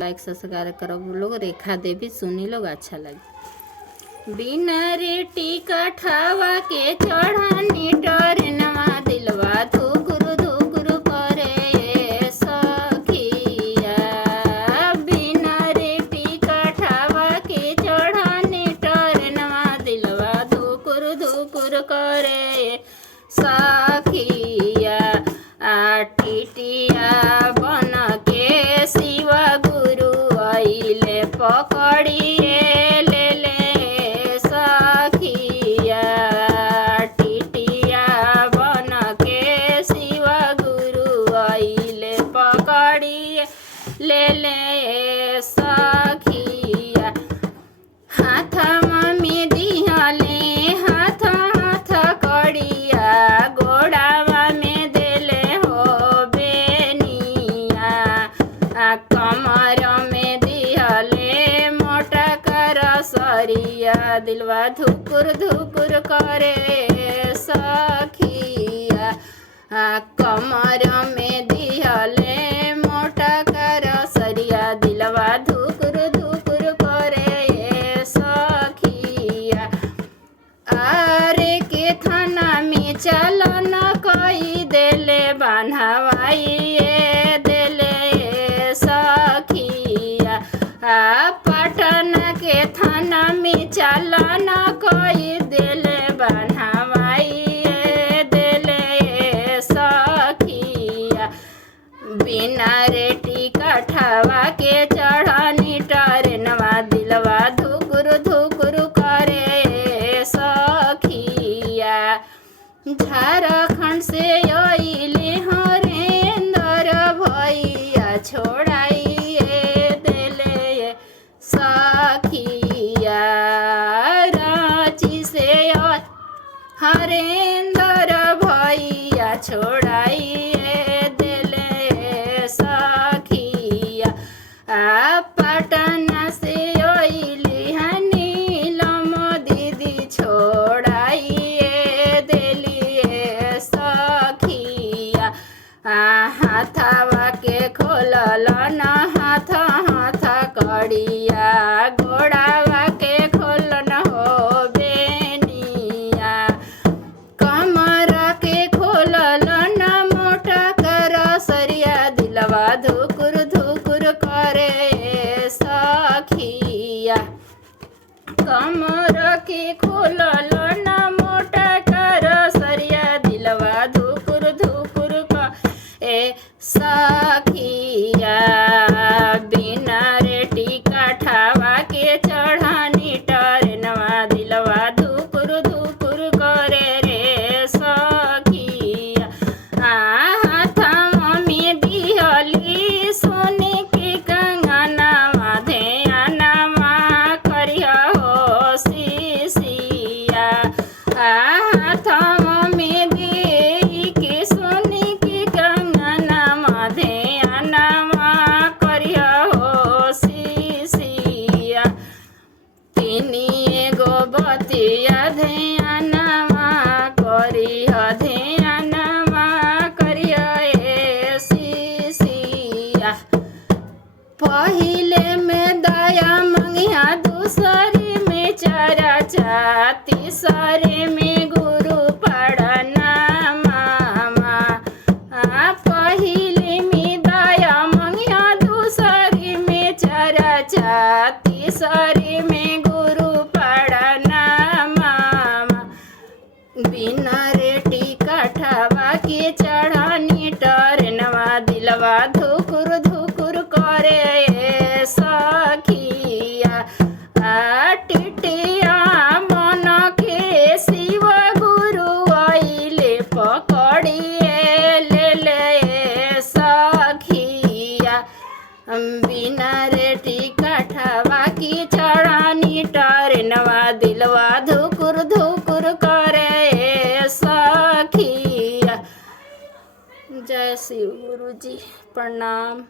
लाइक subscribe करो लोग। रेखा देवी सुनी लोग, अच्छा लगे। बिना रेटी कठावा के चढ़ानी टरनवा दिलवा धुकुर धुकुर करे सखिया। बिना रेटी कठावा के चढ़ानी टरनवा दिलवा धुकुर धुकुर करे सखिया। टिटिया बन के शिव गुरु आइले पकड़िए ले ले सखिया। टिटिया बन के शिव गुरु आइले पकड़िए ले ले सखिया। हाथ में दिहले हाथ हाथ कड़िया गोड़ावा में देले हो बेनिया। कमर में दिहले मोटा कर सरिया दिलवा धुकुर धुकुर करे सखिया। कमर में दिहले मोटा कर सरिया दिलवा धुकुर धुकुर करे सखिया। अरे के थाना में चलन कई देले बान्हवाइए देले सखिया। पटना के थाना में चलन कई देले बान्हवाइए देले सखिया। बिना रेटी कठावा के चढ़ानी टरनवा दिलवा धुकुर धुकुर करे सखिया। झारखंड से अइले हरेंद्र भैया छोड़ाइए देले सखिया। रांची से हरेंद्र भैया छोड़ाइए देले सखिया। पटना से अइली नीलम दीदी छोड़ाइए देलिए सखिया। हाथवा के खोलल न हाथ हाथ कड़िया गोड़ावा के खोलन हो बेनिया। कमर के खोलल न मोटा कर सरिया दिलवा धुकुर धुकुर करे सखिया। कमर के खोलल न मोटा कर सरिया दिलवा धुकुर धुकुर करे सखिया। बिना रेटी कठावा के चढ़ानी टरनवा दिलवा धुकुर धुकुर करे रे सखिया। हाथवा में दिहली सोने के कंगनवा ध्यानवा करिया हो शिशिया। हाथवा में दे के सोने के कंगनवा ध्यानवा करिया हो शिशिया। तिनी गो बतिया ध्यानवा करिया ध्यानवा करिया ए शिशिया। पहिले में दया मंगिया दूसरे में चर्चा तीसरे में गुरु पढ़ना मामा। पहिले में दया मंगिया दूसरे में चर्चा तीसरे में गुरु पढ़ना मामा। बिना रेटी कठावा के चढ़ानी टरनवा दिलवा धुकुर धुकुर करे सखिया। टिटिया मन के शिव गुरु आइले पकड़िए ले ले सखिया। बिना रेटी कठावा की चढ़ानी टरनवा दिलवा धुकुर धुकुर करे सखिया। जय शिव गुरु जी, प्रणाम।